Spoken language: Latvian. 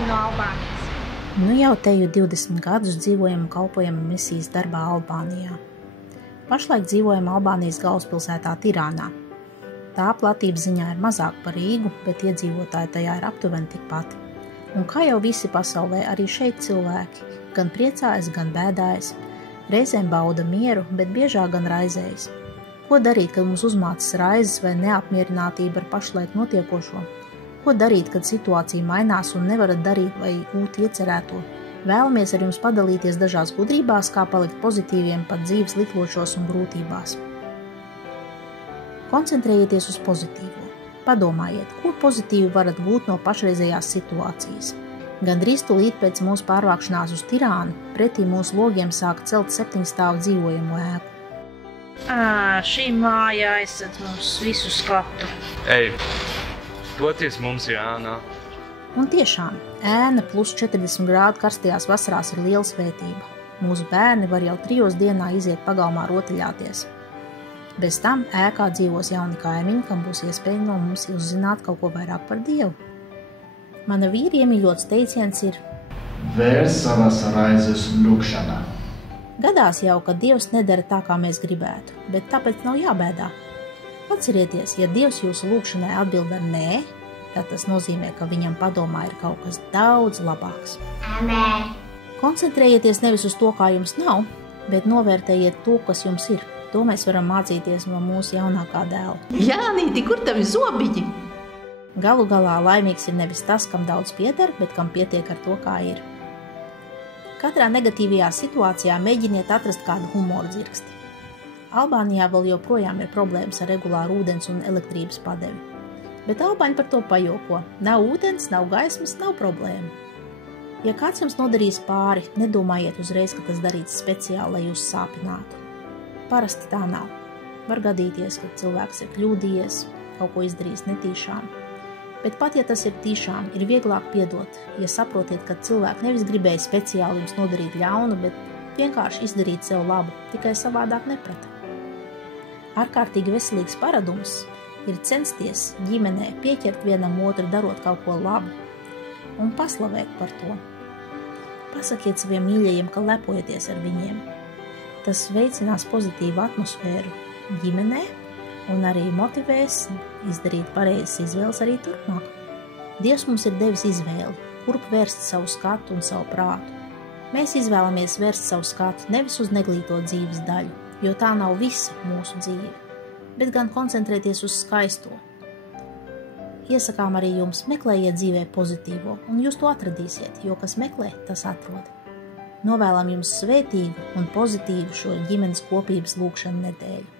sveicieni no Albānijas. Nu jau teju 20 gadus dzīvojam un kalpojam misijas darbā Albānijā. Pašlaik dzīvojam Albānijas galvaspilsētā Tirānā. Tā platības ziņā ir mazāk par Rīgu, bet iedzīvotāji tajā ir aptuveni tikpat. Un kā jau visi pasaulē, arī šeit cilvēki gan priecājas, gan bēdājas, reizēm bauda mieru, bet biežāk gan raizējas. Ko darīt, kad mums uzmācas raizes vai neapmierinātība ar pašlaik notiekošo? Ko darīt, kad situācija mainās un nevarat darīt vai gūt iecerēto? Vēlamies ar jums padalīties dažās gudrībās, kā palikt pozitīviem pat dzīves liklošos un grūtībās. Koncentrējieties uz pozitīvo. Padomājiet, ko pozitīvi varat gūt no pašreizējās situācijas. Gandrīz tūlīt pēc mūsu pārvākšanās uz Tirānu pretī mūsu logiem sāka celt 7 stāvu dzīvojamo ēku. Šī māja aizsedz mums visu skatu. Ej, doties mums jānā. Un tiešām, ēna plus 40 grādu karstajās vasarās ir liela svētība. Mūsu bērni var jau 3 dienā iziet pagalmā rotaļāties. Bez tam ēkā dzīvos jauni kaimiņi, kam būs iespēja no mums uzzināt kaut ko vairāk par Dievu. Mana vīra iemīļots teiciens ir: Vērs savas raizes lūkšanā. Gadās jau, ka Dievs nedara tā, kā mēs gribētu, bet tāpēc nav jābēdā. Atcerieties, ja Dievs jūsu lūkšanai atbild ar nē, tad tas nozīmē, ka viņam padomā ir kaut kas daudz labāks. Amen. Koncentrējieties nevis uz to, kā jums nav, bet novērtējiet to, kas jums ir. To mēs varam mācīties no mūsu jaunākā dēla. Jānīti, kur tavi zobiņi? Galu galā laimīgs ir nevis tas, kam daudz pieder, bet kam pietiek ar to, kā ir. Katrā negatīvajā situācijā mēģiniet atrast kādu humoru dzirksti. Albānijā vēl joprojām ir problēmas ar regulāru ūdens un elektrības padevi. Bet albāņi par to pajoko. Nav ūdens, nav gaismas, nav problēma. Ja kāds jums nodarīs pāri, nedomājiet uzreiz, ka tas darīts speciāli, lai jūs sāpinātu. Parasti tā nav. Var gadīties, ka cilvēks ir kļūdījies, kaut ko izdarījis netīšām. Bet pat, ja tas ir tīšām, ir vieglāk piedot, ja saprotiet, ka cilvēki nevis gribēja speciāli jums nodarīt ļaunu, bet vienkārši izdarīt sev labu, tikai savādāk neprata. Ārkārtīgi veselīgs paradums ir censties ģimenē pieķert vienam otru, darot kaut ko labu un paslavēt par to. Pasakiet saviem mīļajiem, ka lepojaties ar viņiem. Tas veicinās pozitīvu atmosfēru ģimenē un arī motivēs izdarīt pareizas izvēles arī turpmāk. Dievs mums ir devis izvēli, kurp vērst savu skatu un savu prātu. Mēs izvēlamies vērst savu skatu nevis uz neglīto dzīves daļu, jo tā nav visa mūsu dzīve, bet gan koncentrēties uz skaisto. Iesakām arī jums, meklējiet dzīvē pozitīvo, un jūs to atradīsiet, jo kas meklē, tas atrod. Novēlam jums svētīgu un pozitīvu šo ģimenes kopības lūkšanu nedēļu.